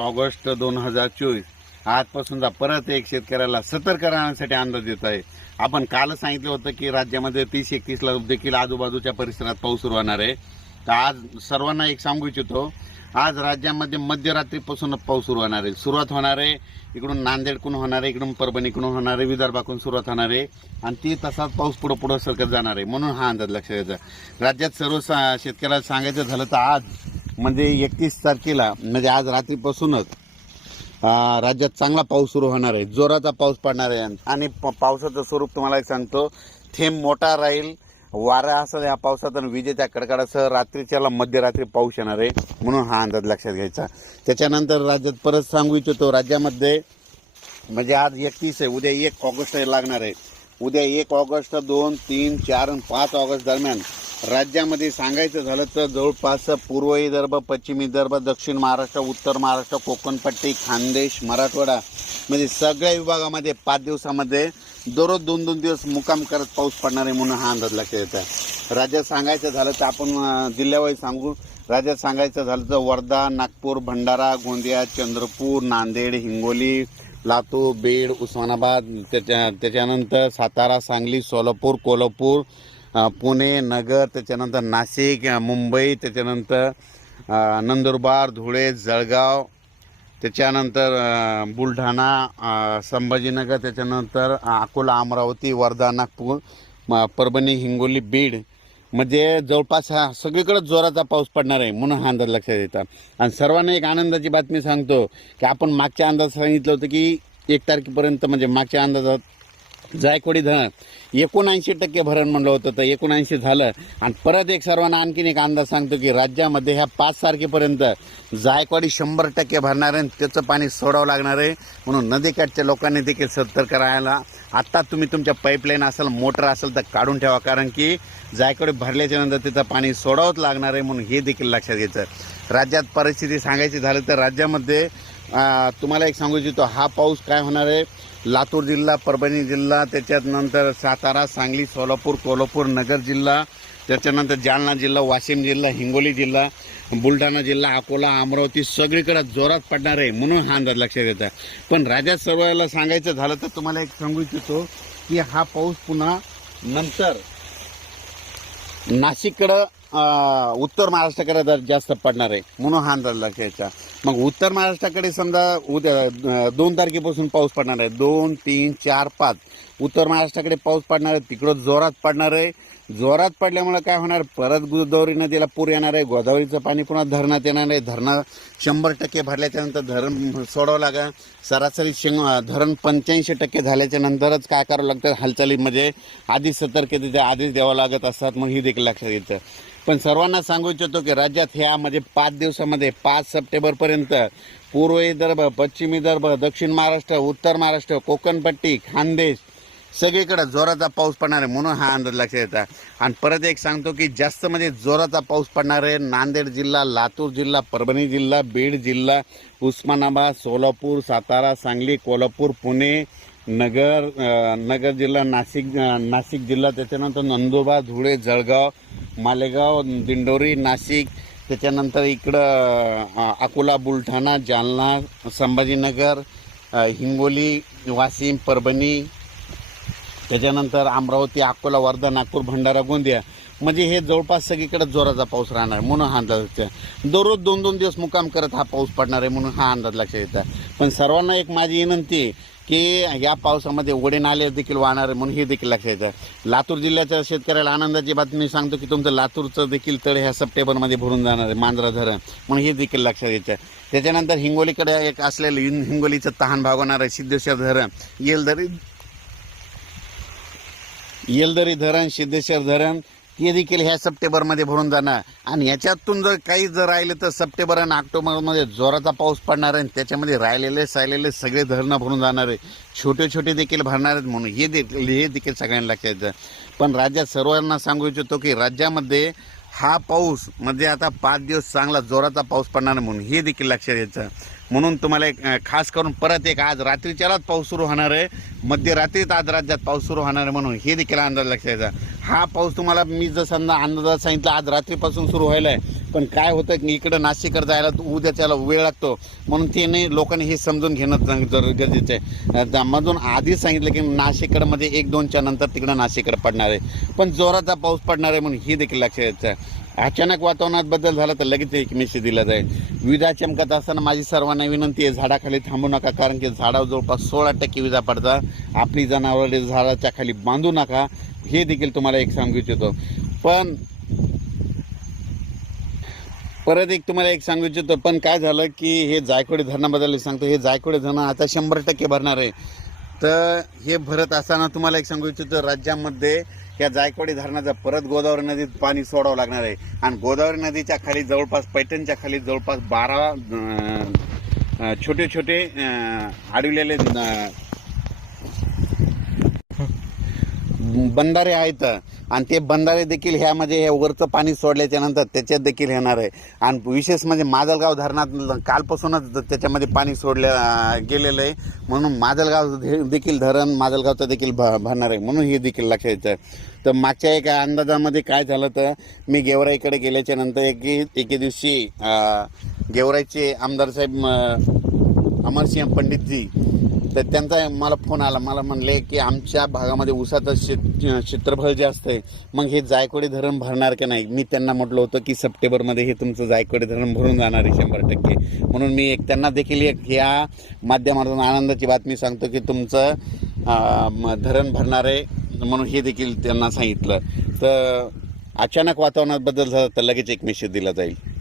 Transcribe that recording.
August दोन हजार चोवीस आजपासून परत एक शेतकऱ्याला सतर्क राहण्यासाठी अंदाज देत आहे आपण काल सांगितलं होतं की राज्यामध्ये तीस एकतीसला देखील आजूबाजूच्या परिसरात पाऊस सुरू होणार आहे तर आज सर्वांना एक सांगू इच्छितो आज राज्यामध्ये मध्यरात्रीपासूनच पाऊस सुरू होणार आहे सुरुवात होणार आहे इकडून नांदेडकडून होणार आहे इकडून परभणीकडून होणार आहे विदर्भाकडून सुरुवात होणार आहे आणि ती तसाच पाऊस पुढं पुढं सरकत जाणार आहे म्हणून हा अंदाज लक्षात घ्यायचा राज्यात सर्व सा शेतकऱ्याला सांगायचं झालं तर आज म्हणजे एकतीस तारखेला म्हणजे आज रात्रीपासूनच राज्यात चांगला पाऊस सुरू होणार आहे जोराचा पाऊस पडणार आहे आणि प पावसाचं स्वरूप तुम्हाला एक सांगतो थेंब मोठा राहील वारा असं या पावसात आणि विजेच्या कडकडासह रात्रीच्याला मध्यरात्री पाऊस येणार आहे म्हणून हा अंदाज लक्षात घ्यायचा त्याच्यानंतर राज्यात परत सांगू इच्छितो राज्यामध्ये म्हणजे आज एकतीस आहे उद्या एक ऑगस्ट लागणार आहे उद्या एक ऑगस्ट दोन तीन चार आणि पाच ऑगस्ट दरम्यान राज्यामध्ये सांगायचं झालं तर जवळपास पूर्व विदर्भ पश्चिम विदर्भ दक्षिण महाराष्ट्र उत्तर महाराष्ट्र कोकणपट्टी खानदेश मराठवाडा म्हणजे सगळ्या विभागामध्ये पाच दिवसामध्ये दररोज दोन दोन दिवस मुकाम करत पाऊस पडणार आहे म्हणून हा अंदाज लक्षात येतो राज्यात सांगायचं झालं तर आपण जिल्ह्यावाईज सांगू राज्यात सांगायचं झालं तर वर्धा नागपूर भंडारा गोंदिया चंद्रपूर नांदेड हिंगोली लातूर बीड उस्मानाबाद त्याच्या त्याच्यानंतर सातारा सांगली सोलापूर कोल्हापूर पुणे नगर त्याच्यानंतर नाशिक मुंबई त्याच्यानंतर नंदुरबार धुळे जळगाव त्याच्यानंतर बुलढाणा संभाजीनगर त्याच्यानंतर अकोला अमरावती वर्धा नागपूर परभणी हिंगोली बीड म्हणजे जवळपास हा सगळीकडे जोराचा पाऊस पडणार आहे म्हणून हा अंदाज लक्षात येतात आणि सर्वांना एक आनंदाची बातमी सांगतो की आपण मागच्या अंदाज सांगितलं होतं की एक तारखेपर्यंत म्हणजे मागच्या अंदाजात जायकवाडी धरण एकोणऐंशी टक्के भरण म्हणलं होतं तर एकोणऐंशी झालं आणि परत एक सर्वांना आणखीन एक अंदाज सांगतो की राज्यामध्ये ह्या पाच तारखेपर्यंत जायकवाडी शंभर टक्के भरणार आहे त्याचं पाणी सोडावं लागणार आहे म्हणून नदीकाठच्या लोकांनी देखील सतर्क राहायला आत्ता तुम्ही तुमच्या पाईपलाईन असेल मोटर असेल तर काढून ठेवा कारण की जायकवाडी भरल्याच्या नंतर त्याचं पाणी सोडावंच लागणार आहे म्हणून हे देखील लक्षात घ्यायचं राज्यात परिस्थिती सांगायची झाली तर राज्यामध्ये तुम्हाला एक सांगू इच्छितो हा पाऊस काय होणार आहे लातूर जिल्हा परभणी जिल्हा त्याच्यानंतर सातारा सांगली सोलापूर कोल्हापूर नगर जिल्हा त्याच्यानंतर जालना जिल्हा वाशिम जिल्हा हिंगोली जिल्हा बुलढाणा जिल्हा अकोला अमरावती सगळीकडे जोरात पडणार आहे म्हणून हा अंदाज लक्षात येतात पण राजा सरोवराला सांगायचं झालं तर तुम्हाला एक सांगू इच्छितो की हा पाऊस पुन्हा नंतर नाशिककडं उत्तर महाराष्ट्राकडे जास्त पडणार आहे म्हणून हा अंदाज मग उत्तर महाराष्ट्राकडे समजा उद्या दोन तारखेपासून पाऊस पडणार आहे दोन तीन चार पाच उत्तर महाराष्ट्राकडे पाऊस पडणार आहे तिकडं जोरात पडणार आहे जोरात पडल्यामुळे काय होणार परत गोदावरी नदीला पूर येणार आहे गोदावरीचं पाणी पुन्हा धरणात येणार आहे धरणं शंभर टक्के भरल्याच्यानंतर धरण सोडावं लागेल सरासरी शेंग धरण पंच्याऐंशी टक्के झाल्याच्यानंतरच काय करावं लागतं हालचालीमध्ये म्हणजे आधीच सतर्कतेचे आधीच द्यावं लागत असतात मग ही देखील लक्षात येतं पण सर्वांना सांगू इच्छितो की राज्यात ह्या म्हणजे पाच दिवसामध्ये पाच सप्टेंबरपर्यंत पूर्व विदर्भ पश्चिम विदर्भ दक्षिण महाराष्ट्र उत्तर महाराष्ट्र कोकणपट्टी खानदेश सगळीकडं जोराचा पाऊस पडणार आहे म्हणून हा अंदाज लक्षात येतात आणि परत एक सांगतो की जास्त म्हणजे जोराचा पाऊस पडणार आहे नांदेड जिल्हा लातूर जिल्हा परभणी जिल्हा बीड जिल्हा उस्मानाबाद सोलापूर सातारा सांगली कोल्हापूर पुणे नगर नगर जिल्हा नाशिक नाशिक जिल्हा त्याच्यानंतर नंदुरबार धुळे जळगाव मालेगाव दिंडोरी नाशिक त्याच्यानंतर इकडं अकोला बुलढाणा जालना संभाजीनगर हिंगोली वाशिम परभणी त्याच्यानंतर अमरावती अकोला वर्धा नागपूर भंडारा गोंदिया म्हणजे हे जवळपास सगळीकडे जोराचा पाऊस राहणार म्हणून हा अंदाज दररोज दोन दोन दिवस मुकाम करत हा पाऊस पडणार आहे म्हणून हा अंदाज लक्षात येतात पण सर्वांना एक माझी विनंती आहे की या पावसामध्ये ओढे नाले देखील वाहणार आहे म्हणून हे देखील लक्षात येतं लातूर जिल्ह्याच्या शेतकऱ्याला आनंदाची बातमी सांगतो की तुमचं लातूरचं देखील तळ ह्या सप्टेंबरमध्ये भरून जाणार आहे मांजरा धरण म्हणून हे देखील लक्षात येतं त्याच्यानंतर हिंगोलीकडे एक असलेलं हिंगोलीचं तहान भागवणार आहे सिद्धेश्वर धरण येलदरी येलदरी धरण सिद्धेश्वर धरण ते देखील ह्या सप्टेंबरमध्ये भरून जाणार आणि ह्याच्यातून जर काही जर राहिलं तर सप्टेंबर आणि ऑक्टोबरमध्ये जोराचा पाऊस पडणार आहे त्याच्यामध्ये राहिलेले सायलेले सगळे धरणं भरून जाणार आहे छोटे छोटे देखील भरणार आहेत म्हणून हे देखील हे देखील सगळ्यांना लक्षात पण राज्यात सर्वांना सांगू इच्छितो की राज्यामध्ये हा पाऊस म्हणजे आता पाच दिवस चांगला जोराचा पाऊस पडणार म्हणून हे देखील लक्षात यायचं म्हणून तुम्हाला एक खास करून परत एक आज रात्रीच्यालाच पाऊस सुरू होणार आहे मध्यरात्रीत आज राज्यात पाऊस सुरू होणार आहे म्हणून हे देखील अंदाज लक्षात द्यायचा हा पाऊस तुम्हाला मी जसं अंदाजात सांगितलं आज रात्रीपासून सुरू व्हायला आहे पण काय होतं की इकडं नाशिककडे जायला उद्या त्याला वेळ लागतो म्हणून नाही लोकांनी हे समजून घेणं जर गरजेचं आहे मधून आधीच सांगितलं की नाशिककडं म्हणजे एक दोनच्या नंतर तिकडं नाशिककडे पडणार आहे पण जोराचा पाऊस पडणार आहे म्हणून हे देखील लक्षात द्यायचं आहे अचानक वातावरणात बदल झाला तर लगेच एक मेसेज दिला जाईल विजा चमकत असताना माझी सर्वांना विनंती आहे झाडाखाली थांबू नका कारण की झाडावर जवळपास सोळा टक्के विजा पडतात आपली जनावरे झाडाच्या खाली बांधू नका हे देखील तुम्हाला एक सांगू इच्छितो पण परत एक तुम्हाला एक सांगू इच्छितो पण काय झालं की हे जायकवाडी धरणाबद्दल सांगतो हे जायकवाडी धरण आता शंभर टक्के भरणार आहे तर हे भरत असताना तुम्हाला एक सांगू इच्छितो राज्यामध्ये या जायकवाडी धरणाचा परत गोदावरी नदीत पाणी सोडावं लागणार आहे आणि गोदावरी नदीच्या खाली जवळपास पैठणच्या खाली जवळपास बारा छोटे छोटे अडविलेले बंधारे आहेत आणि ते बंधारे देखील ह्यामध्ये हे वरचं पाणी सोडल्याच्या नंतर त्याच्यात देखील येणार आहे आणि विशेष म्हणजे माजलगाव धरणात कालपासूनच त्याच्यामध्ये पाणी सोडल्या गेलेलं आहे म्हणून माजलगाव देखील धरण माजलगावचं देखील भ भरणार आहे म्हणून हे देखील लक्षात तर मागच्या एका अंदाजामध्ये काय झालं तर मी गेवराईकडे गेल्याच्या नंतर एके एके दिवशी गेवराईचे आमदार साहेब अमरसिंह पंडितजी तर त्यांचा मला फोन आला मला म्हणले की आमच्या भागामध्ये ऊसाचं क्षेत्रफळ जे असतंय मग हे जायकवाडी धरण भरणार की नाही मी त्यांना म्हटलं होतं की सप्टेंबरमध्ये हे तुमचं जायकवाडी धरण भरून जाणार आहे शंभर टक्के म्हणून मी एक त्यांना देखील एक या माध्यमातून आनंदाची बातमी सांगतो की तुमचं धरण भरणार आहे म्हणून हे देखील त्यांना सांगितलं तर अचानक वातावरणात बदल झाला तर लगेच एक मेसेज दिला जाईल